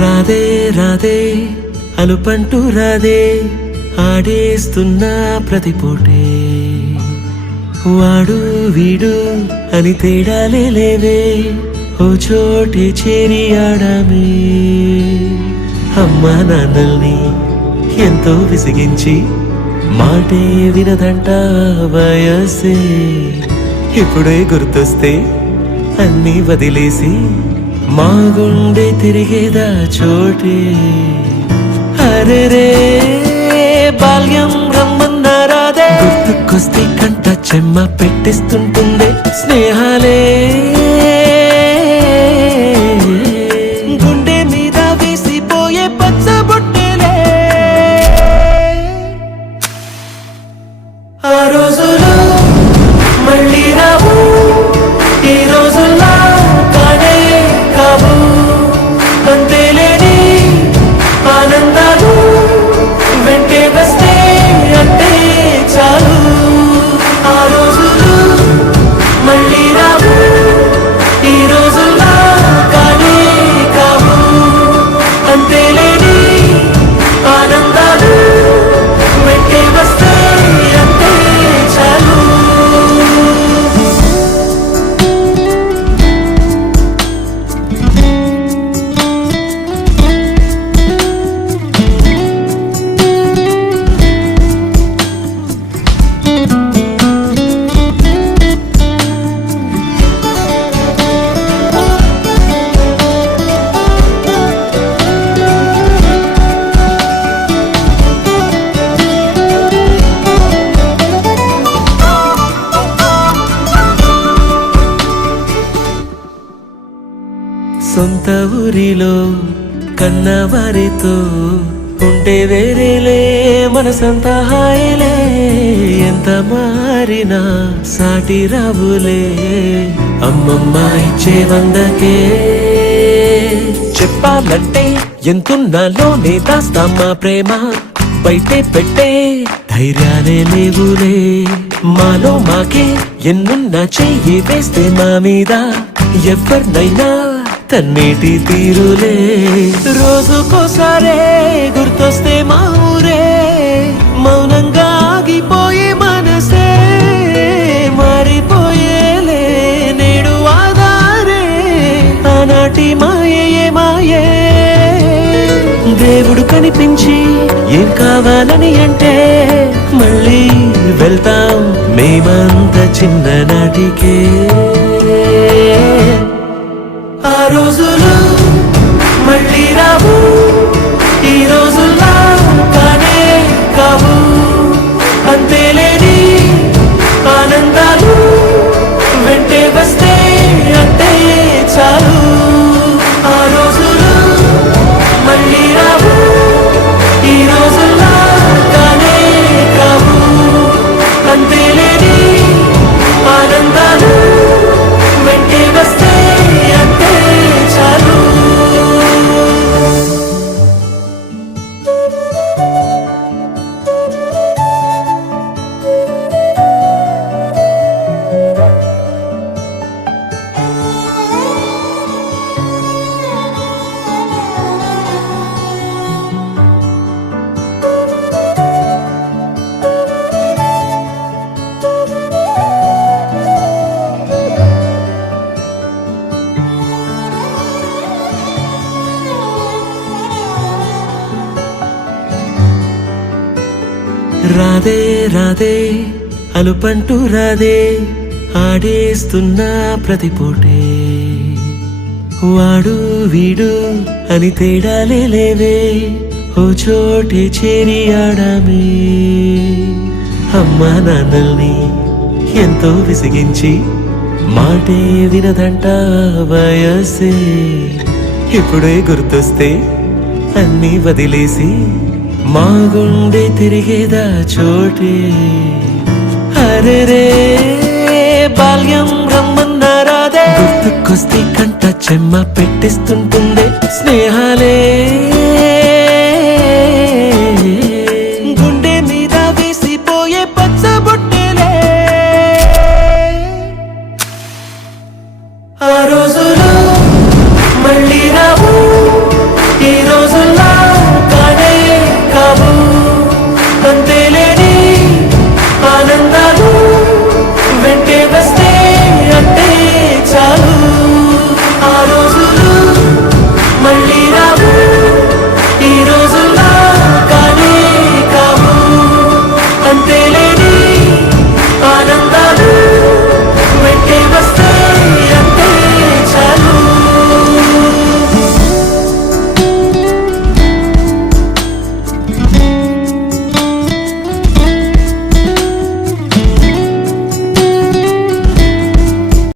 రాధే రాధే అలుపంటూ రాధే ఆడేస్తున్న ప్రతి పూటే వాడు వీడు అని తేడాలే లేవే ఓ చోటే చేరి ఆడామే అమ్మా నాన్నల్ని ఎంతో విసిగించి మాటే వినదంట వయసే ఇప్పుడే గుర్తొస్తే అన్నీ వదిలేసి మా గుండె తిరిగేదా చోటే అరెరే బాల్యం రమ్మన్నారాదే గుర్తుకొస్తే కంట చెమ్మ పెట్టిస్తుంటుందే స్నేహాలే గుండె మీద వేసిపోయే పచ్చబొట్టెలే ఆ రోజులు మళ్ళీ రావు ఈ రోజుల్లా కానే కావు అంతేలేని ఆనందాలు వెంటే వస్తే అంటే చాలు ఆ రోజులు మళ్ళీ రావు ఈ రోజుల్లా కానే కావు అంతేలేని ఆనందాలు వెంటే వస్తే అంటే చాలు సొంత ఊరిలో కన్నవారితో ఉంటే వేరేలే మనసంతా హాయిలే ఎంత మారినా సాటి రావులే అమ్మమ్మ ఇచ్చే వందకే చెప్పాలంటే ఎంతున్నాలోనే దాస్తామా ప్రేమ బయటే పెట్టే ధైర్యాలే లేవులే మాలో మాకే ఎన్నున్నా చెయ్యి వేస్తే మా మీద ఎవరినైనా తన్నేటి తీరులే రోజుకోసారే గుర్తొస్తే మా ఊరే మౌనంగా ఆగిపోయే మనసే మారిపోయేలే నేడు ఆధారే ఆనాటి మాయే మాయే దేవుడు కనిపించి ఏం కావాలని అంటే మళ్ళీ వెళ్తాం మేమంత చిన్ననాటికే ఆ రోజులు మళ్ళీ రావు ఈ రోజుల్లా కానే కావు అంతేలేని ఆనందాలు వెంటే వస్తే అంటే చాలు ఆ రోజులు మళ్ళీ రావు ఈ రోజుల్లా కానే కావు అంతేలేని ఆనందాలు వెంటే వస్తే అంటే చాలు రాధే రాధే అలుపంటూ రాధే ఆడేస్తున్న ప్రతి పూటే వాడు వీడు అని తేడాలే లేవే ఓ చోటే చేరి ఆడామే అమ్మా నాన్నల్ని ఎంతో విసిగించి మాటే వినదంట వయసే ఇప్పుడే గుర్తొస్తే అన్నీ వదిలేసి మా గుండె తిరిగేదా చోటే అరెరే బాల్యం రమ్మన్నారాదే గుర్తుకొస్తే కంట చెమ్మ పెట్టిస్తుంటుందే స్నేహాలే